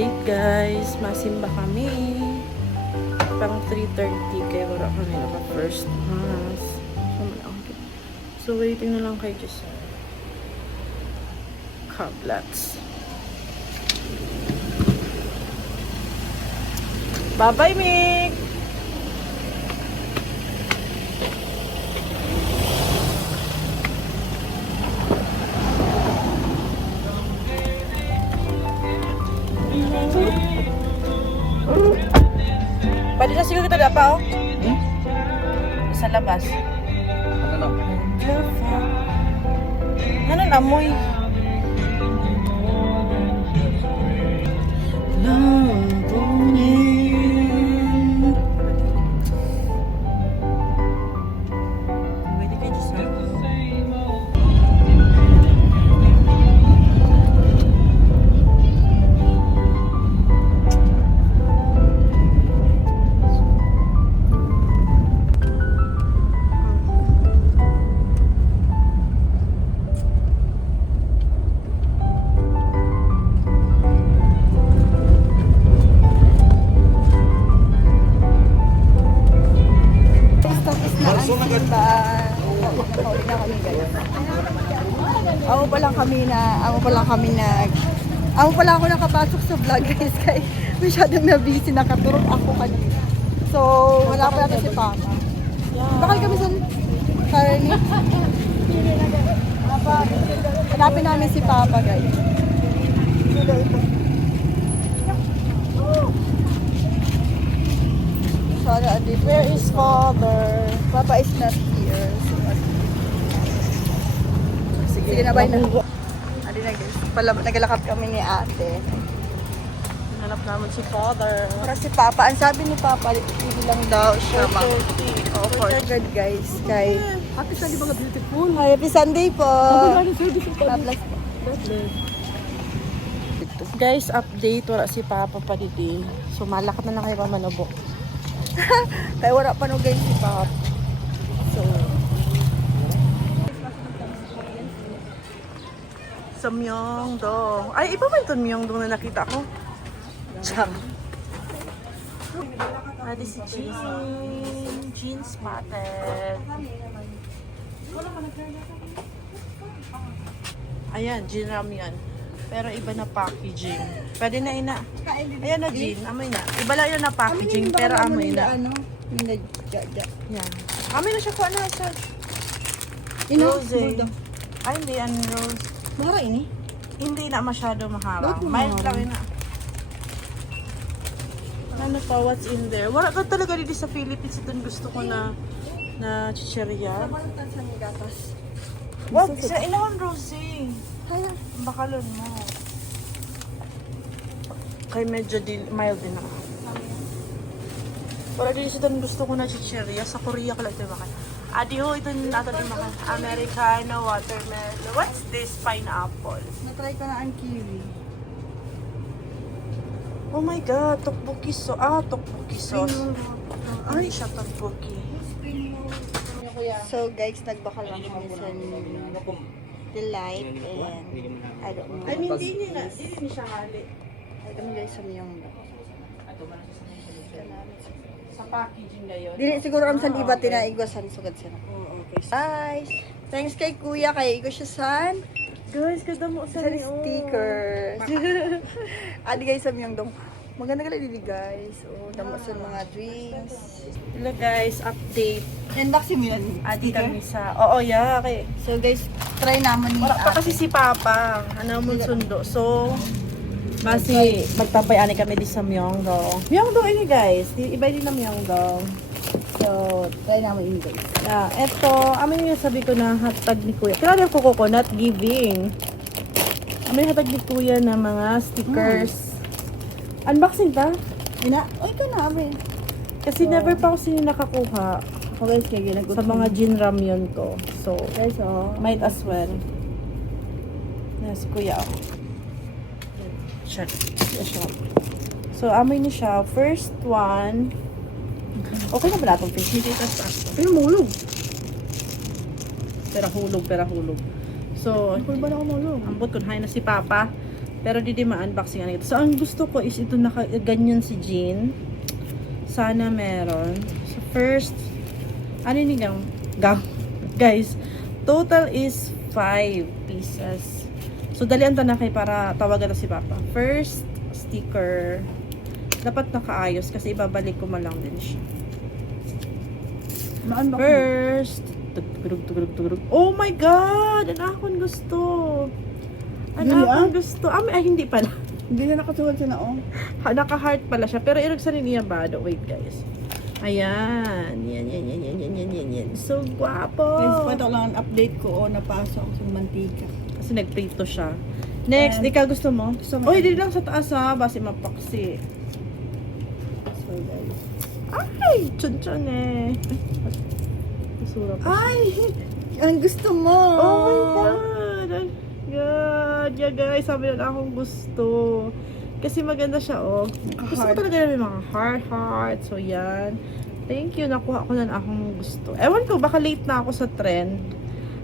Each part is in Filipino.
Update guys, masimba kami pang 3:30 kaya wala kami naka first mass. So waiting na lang kay Jessa Kablats. Bye bye Mick. Pwede na siguro kita dapa, oh. Sa labas. Ano? Ano namoy? Pwede kayo dyan sa Amo pala ako nakapasok sa vlog guys kaya masyadong na-busy, nakaturok ako kanina. So, wala pa natin si Papa. Bakal kami sa Karani. Hanapin namin si Papa guys. Sarah Adit, where is Father? Papa is not here. Sige na, bye na. Adi na guys, nagalakap kami ni ate. Hanap naman si Father. Para si Papa, ang sabi ni Papa, hindi lang daw siya oh, for good guys. Kay Happy Sunday mga beautiful. Happy Sunday po. God bless po. Guys, update, wala si Papa pa dito. So malakat na lang kayo pamanubok. Kaya wala pa no guys si Papa. So sa Myeongdong. Ay, iba ba itong Myeongdong na nakita ko? Chang. This is Jean spotted. Ayan, Jean Ramyun. Pero iba na packaging. Pwede na ina. Ayan na Jean, amoy na. Iba lang yun na packaging, pero amoy na. Yan. Amoy na siya po na sa rose. Ay, hindi yan rose. Mahara ini? Hindi na masyado mahaba. Bakit Mild mahaba? lang yun na. Ano pa, what's in there? Wala ka talaga dito sa Philippines. Ito gusto ko na chicheria. Wag, sa inawan rosé. Hala. Bakalon mo. Kay medyo mild din ako. Wala dito sa gusto ko na chicheria. Sa Korea ko lang ito bakal. Adiho, ito natin yung mga Americano, watermelon. What's this? Pineapple. Natry ko na ang kiwi. Oh my God, tteokbokki sauce. Tteokbokki sauce. Ay, siya tteokbokki. So guys, nagbakal lang kami sa Delight and I don't know. I mean, hindi niya siya hali. Ay kami guys sa Myeongdong. Sa packaging ngayon. Dili siguro kami sa iba tinaigwasan sugad sila. Oh, okay. Guys, thanks kay Kuya kay Igo siya san Guys, kada mo sa stickers. Adi guys sa Myeongdong. Maganda ka dili guys. Oh, damo sa mga drinks. Hello guys, update. Unboxing mo yan. Adi kami sa... Oo, yeah, okay. So guys, try naman ni Wala pa kasi si Papa. Ano mo sundo. So, basi magtapay-ani kami di sa Myeongdong. Myeongdong ini guys. Iba din na Myeongdong. So, try naman yun guys. Eto, amin yung sabi ko na hatag ni Kuya. Kailangan ko coconut giving. Amin hatag ni Kuya na mga stickers. Unboxing ta? Oy ka na, amin. Kasi never pa ako sini nakakuha So guys, kaya ginag sa mga gin ramyun ko. So, guys, oh. might as well. Yes, Kuya ako. Check. Yes, siya. So, amoy niya siya. First one. Okay na ba na itong fish? Hindi kasi Pero mulog. pera hulog. So, Ano ba na ako mulog? ambot ko na si Papa. Pero di ma-unboxing ano ito. So, ang gusto ko is ito ganyan si Jean. Sana meron. So, first, ano ni gang? Guys, total is 5 pieces. So, dalian ta na kay para tawagan na si Papa. First, sticker. Dapat nakaayos kasi ibabalik ko malang din siya. Ma-unbox mo. First, tugurug. Oh my God! Ano akong gusto? Ano Yun, akong gusto? Ay, hindi pala. Hindi na nakasulat sa naong. Naka-heart pala siya. Pero iragsan niya ba? Wait, guys. Ayan. Yan. So, guwapo. Guys, pwede ko lang ang update ko o napasok sa mantika. Kasi nagprito siya. Next, And- ikaw gusto mo? Gusto mo. Oy, di lang sa taas ha. Basi mapaksi. So guys. Ay! Chun-chun eh. Masura pa. Ay! Ang gusto mo! Oh my God! Ang God! Yeah guys, sabi na akong gusto. Kasi maganda siya, oh. Gusto ko talaga na may mga heart. So, yan. Thank you. Nakuha ko na akong gusto. Ewan ko, baka late na ako sa trend.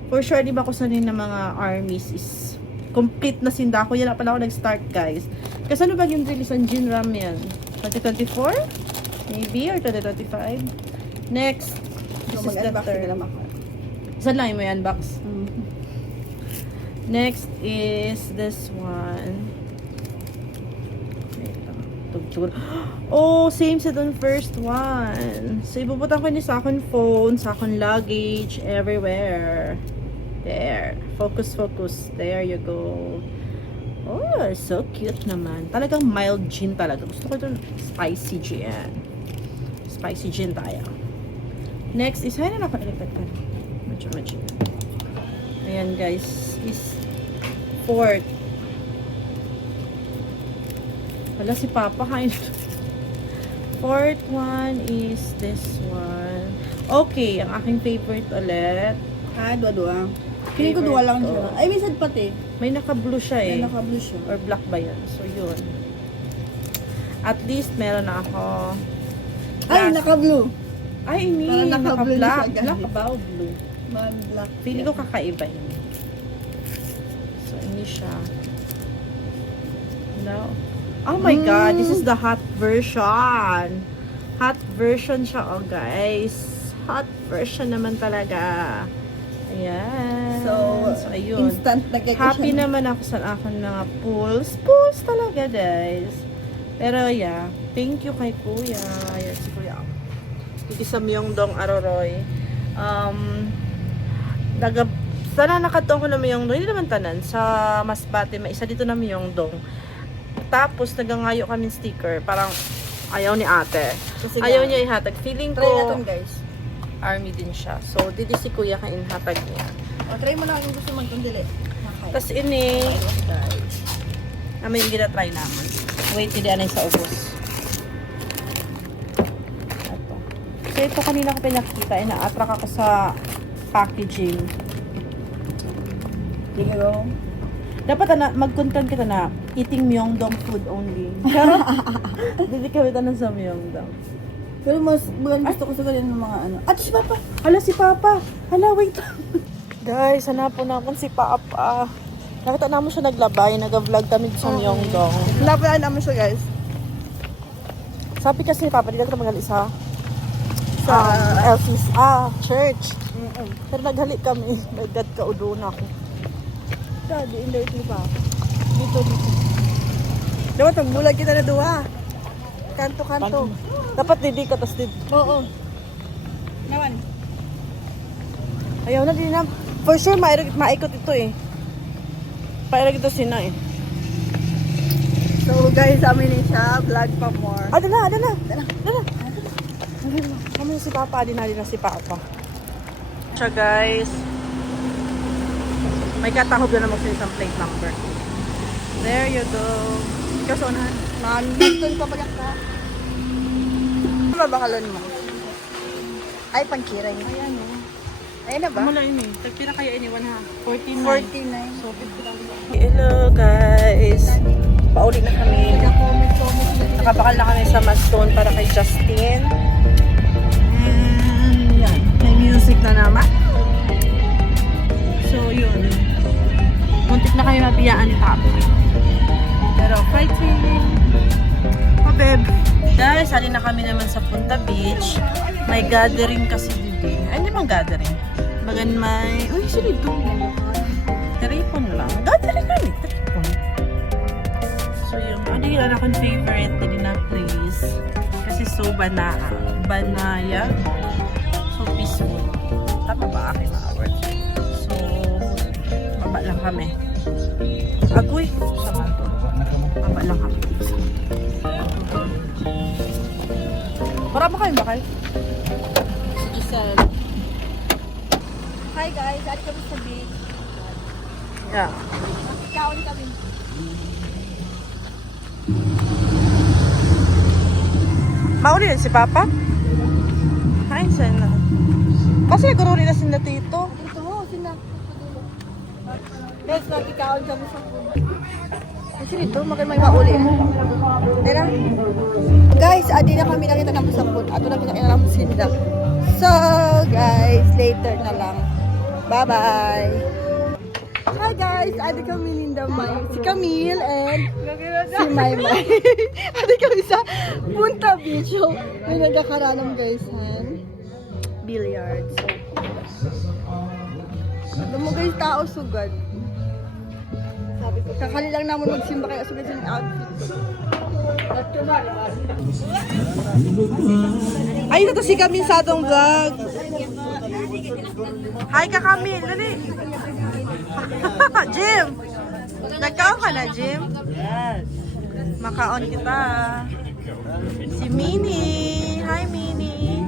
For sure, di ba ako sanay na mga armies is complete na sinda ko. Yan na pala ako nag-start, guys. Kasi ano ba yung release ng Jin Ramen? 2024? Maybe? Or 2025? Next. So, This is the mag-unbox ka third. lang ako. Saan lang yung may unbox? Mm. Next is this one. Wait lang. Tugtog. Oh, same sa dun first one. So, ibubutan ko ni sa akong phone, sa akong luggage, everywhere. There. Focus. There you go. Oh, so cute naman. Talagang mild gin talaga. Gusto ko ito spicy gin. Spicy gin tayo. Next is, ay na ako electric pan. Medyo. Ayan guys, is fourth. Wala si Papa kain. Fourth one is this one. Okay, ang aking favorite ulit. Dua-dua. Feeling ko dua lang siya. Ay, minsan pati. May naka-blue siya eh. May naka-blue siya. Or black ba yan? So yun. At least meron na ako. Ay, naka-blue. Ay, hindi. Parang naka-blue na Naka-black. siya, guys. Black ba o blue? Black. Feeling ko kakaiba yun. So, ini siya. No. Oh my God, this is the hot version. Hot version siya, oh guys. Hot version naman talaga. Ayan. So, ayun. instant na kaya Happy naman ako sa akin mga pulls. Pulls talaga, guys. Pero yeah, thank you kay Kuya. Ayan si Kuya. Dito sa Myeongdong Aroroy. Sana nakatong ko na Myeongdong. Hindi naman tanan. Sa Masbate, may isa dito na Myeongdong. Tapos, nagangayo kami sticker. Parang, ayaw ni ate. Kasi Ayaw niya ihatag. Feeling Try ko, natin guys. army din siya. So, dito si Kuya kang inhatag niya. O, try mo na kung gusto man itong dili. Okay. Tapos, ini, Guys. namin yung gina-try naman. Wait, hindi anay sa ubos. Ito. So, ito kanina ko pinakita. Ina-attract ako sa packaging. Here you go. Dapat mag-content kita na eating Myeongdong food only. Hindi kami tanong sa Myeongdong. Pero mas gusto ko sa ganyan ng mga ano. At si Papa! Hala, si Papa! Hala, wait. Guys, hanapon namin si Papa. Nakita namin siya naglabay. Nag-vlog kami sa Myeongdong. Laban naman siya guys. Sabi kasi ni Papa, di na kita magali sa LC's, church. Pero naghali kami. My God, kaudon ako. Daddy, in there ni Papa. Dito. Dapat magbulag kita na duha. Kanto. Dapat didi ka, tas didi. Oo. Naman. Ayaw na din na. For sure, maikot ito eh. Pairag ito sina eh. So guys, amin ni siya. Vlog pa more. Ada na. Kami na si Papa, adi na si Papa. Siya guys. May katahob na naman sa isang plate number. There you go. Ikaw sa unahan. Nandun pa bagak na. Ano ba bakalon mo? Ay, pangkiray. Ayan o. Ayan na ba? Mula ini. Tagpira kaya ini 1 ha? 49. 49. So, 50 lang. Hello guys. Pauli na kami. Nakabakal na kami sa Maston para kay Justin. And yan. May music na naman. So, yun. Muntik na kayo mabiyaan ni Papa. Pero fighting. Oh, babe. Guys, halin na kami naman sa Punta Beach. May gathering kasi dito. Ay, hindi bang gathering? Magan may... Uy, sino ito? Tripon lang. Gathering kami, tripon. So, yung ano yun akong favorite hindi na place. Kasi so banayag. So peaceful. Tama ba aking mga words? So, baba lang kami. Agoy! Sama. Baba lang kami. Para ba kayo bakal? Si Giselle. Hi guys, at kami sa beach. Yeah. Ikaon kami. Mauli na si Papa? Ay, sana. Kasi naguruli na sila tito. Ito mo, sina. Guys, nagkikaon kami sa pool. Kasi nito, may mauli. Tira. Guys, adi na kami nakita namin sa pool. Ato na pinakita namin sila. So, guys, later na lang. Bye-bye. Hi guys, adi kami nindamay. Si Camille and si Maymay. Adi kami sa Punta Beach. So, may nagkakaranam guys, han. Billiards. Alam mo guys, tao sugad. Sabi ko, kakali lang naman magsimba kaya sugad yung outfit. Ay, ito si Camille sa atong vlog. Hi ka Camille, dali. Jim! Nagkaon ka na, Jim? Yes. Makaon kita. Si Minnie. Hi, Minnie.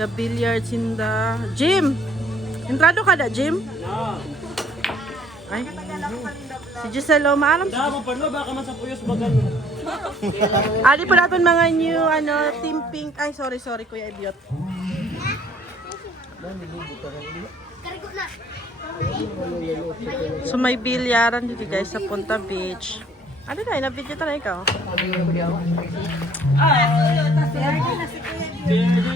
The billiards in the gym. Entrado ka na, Jim? Ay. Si Giselle, maalam si Giselle. Baka masapuyos bagan. Ali po natin mga new team pink. Ay, sorry, Kuya Ibiot. So may bilyaran dito guys sa Punta Beach. Ano na, na-video ta na ikaw?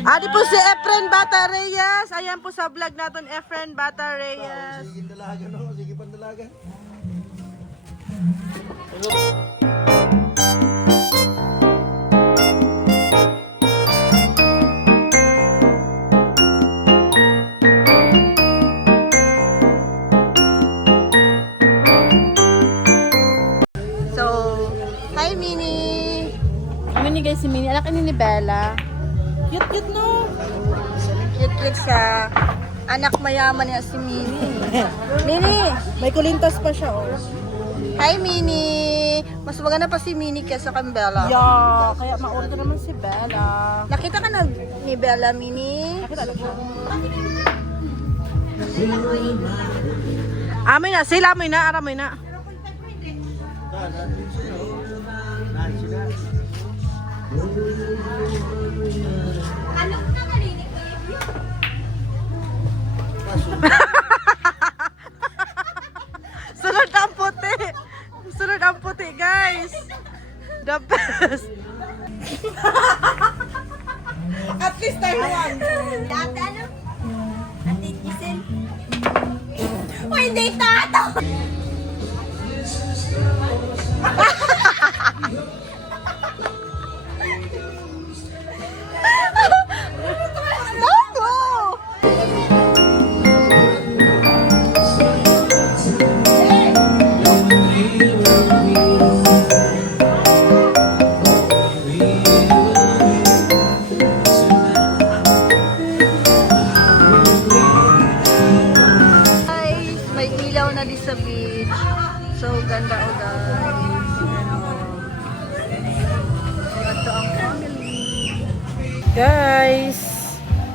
Adi po si Efren Bata Reyes. Ayan po sa vlog natin, Efren Bata Reyes. Sige dalaga no, sige pandalaga. So, hi Minnie! Minnie guys, si Minnie. Anak ni Bella. Cute no? Cute siya. Anak mayaman niya si Minnie. Minnie! May kulintas pa siya oh. Hi Minnie! Mas maganda pa si Minnie kesa kay Bella. Yeah, kaya ma-order naman si Bella. Nakita ka na ni Bella, Minnie? Nakita lang siya. Amoy na, sila amoy na, aramoy na. Sunod ang puti. Sunod ang puti, guys. The best. At least I won. Dati ano? Ate Giselle? Uy, hindi tato! Tato! Guys, may ilaw na di sa beach. So, ganda o guys. Ito ang family. Guys,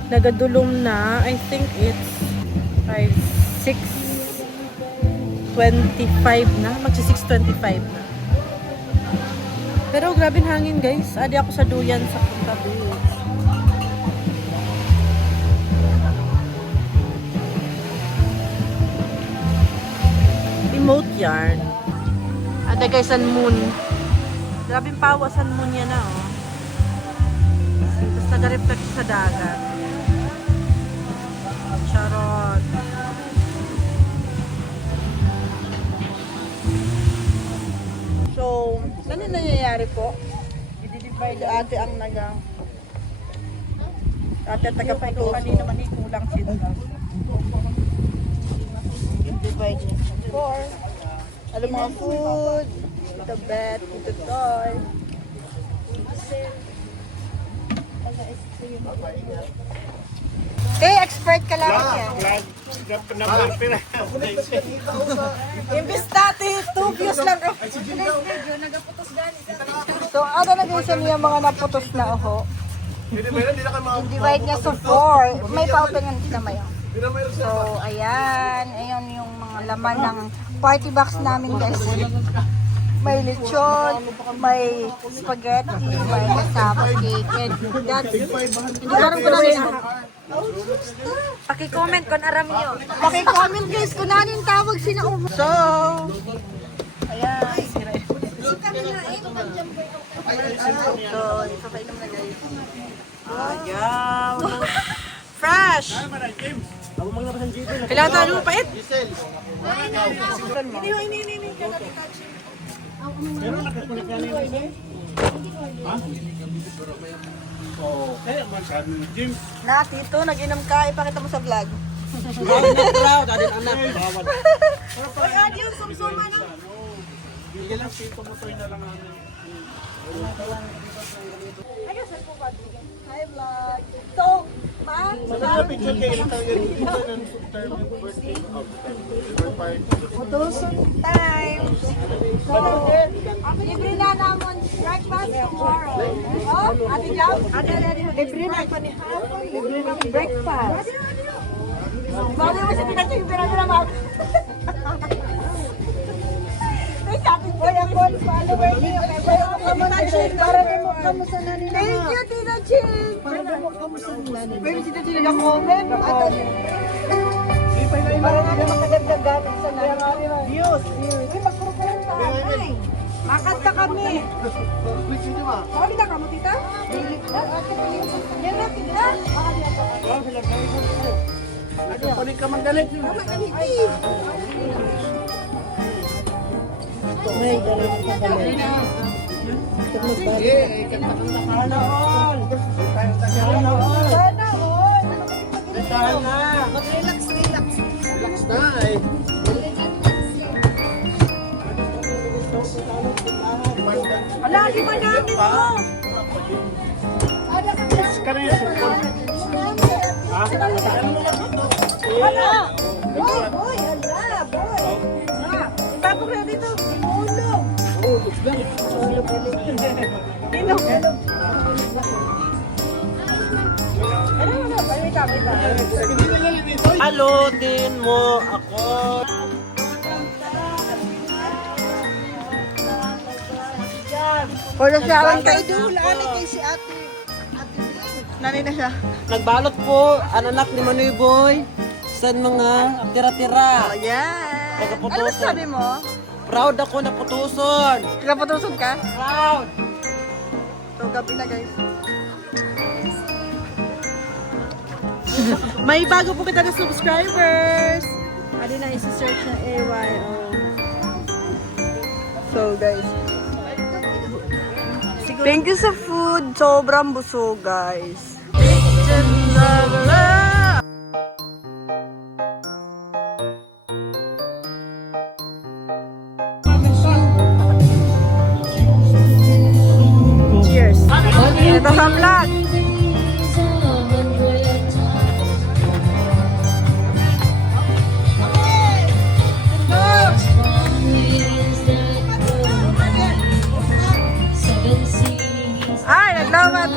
nagadulong na. I think it's 6:25 na. Magsi 6:25 na. Pero grabe hangin guys. Adi ako sa duyan sa Punta Beach. Remote yarn. Ada guys, sun moon. Grabe pawa sun moon yan na oh. Tapos nag-reflect sa dagat. Charot. So, ano nangyayari po? I-divide ate ang ate taga-putuso. Kanina man kulang sila. Divide niya. For, ano mga food, ito bed, ito toy. Eh, expert ka lang yan. Imbis dati, 2 views lang. So, ano na guys niya mga naputos na oho? Divide niya sa 4. May pautangan na mayo. So, ayan. Ayan yung mga laman ng party box namin guys. May lechon, may spaghetti, may kasama cake, and that's Aram ko na rin. Paki-comment kung aram nyo. Paki-comment guys kung nanin tawag sina Ubo. So, ayan. So, ipapainom na guys. Ayaw. Fresh! Kailangan tayo mapait. Na, Tito, nag-inom ka. Ipakita mo sa vlog. Oy, adi yung sumsuma na. Hi, vlog. So, ma? Putuson time. So, libre na naman breakfast tomorrow. Oh, Ate Jam? Libre na pa ni hapon. Libre na breakfast. Bali mo sa pinaging pirado na mag. Thank you, Tita Ching! Pero si Tita Ching nag-comment. Para namin makadagdag gamit sa namin. Views! Uy, magpapalala tayo. Makanta kami. Makakita ka mo, Tita? Yan na, Tita. Pwede ka magalit. May dalawang pagalit. Sige, kanta-kanta ka na all. Sana all. Sana. Mag-relax. Relax na eh. Ala, di ba namin mo? Kanina support. Ha? Ala! Boy! Ala! Boy! Ibago ka dito. Ulog! Ulog. Ilog. Ano? Balik ka. Alutin mo ako. Wala siya ang kay Dula. Ano kay si ate? Nanay na siya. Nagbalot po ang anak ni Manoy Boy sa mga tira-tira. Oh, yan. Pagkaputusan. Ano sabi mo? Proud ako na putuson. Pinaputusan ka? Proud. So, gabi na guys. May bago po kita na subscribers. Adi na isi-search na AYO. So guys, thank you sa food. Sobrang busog guys. Cheers! Ito sa vlog. Ay, naglawan.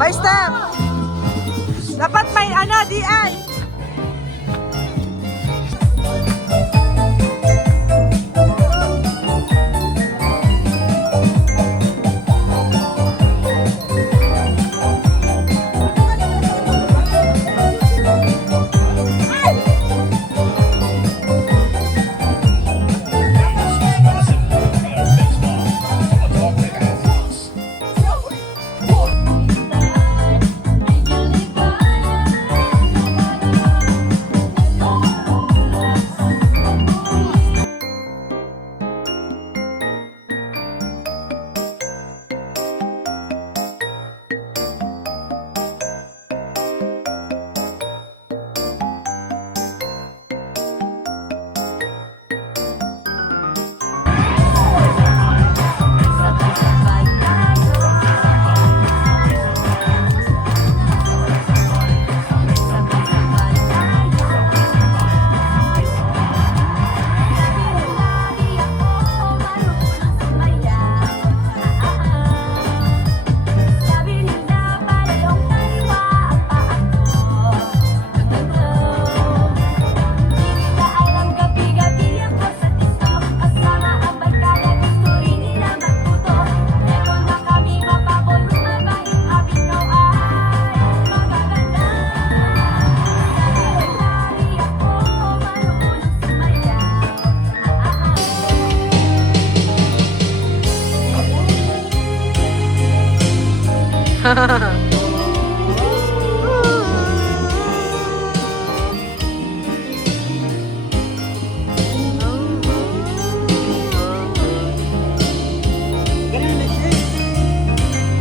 May step. Dapat may ano, DI.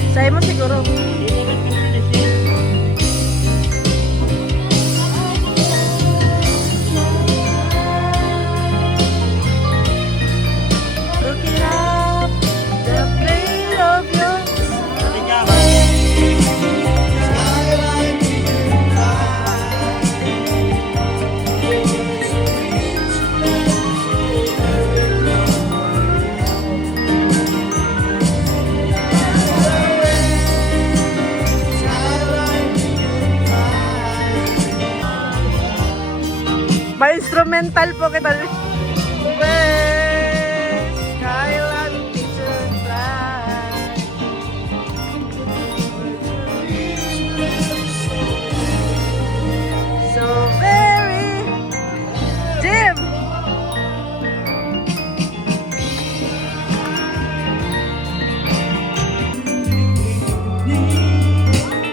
Sa'yo mo siguro. Look it up, the plate of yours. May instrumental po kita. West Skyland Kitchen Fly. So very dim.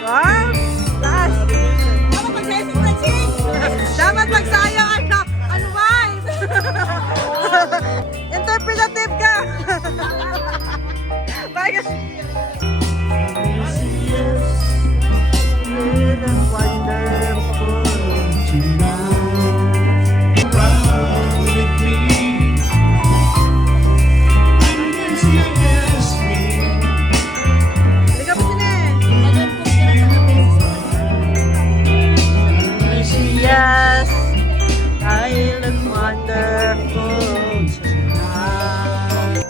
Ah, last. Dapat magsayang ano ba? Interpretative ka. Bakit? Halika po sila eh. Yes, I look wonderful tonight.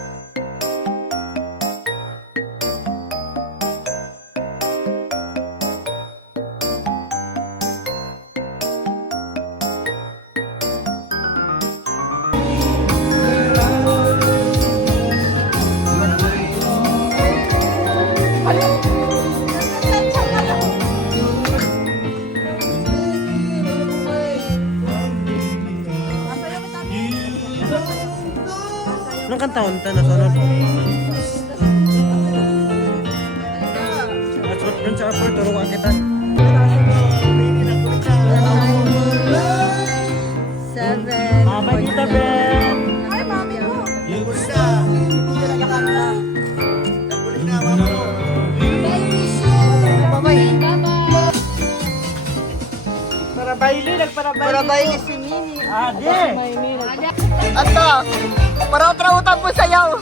Anong kantaon ta na sunod? Dun sa upper, turuan kita. Seven. Abay kita, Ben! Ay, mami ko. Para baile, nagparabaile. Para ba yung si Mini? Ade! Ato, para utang po sayaw.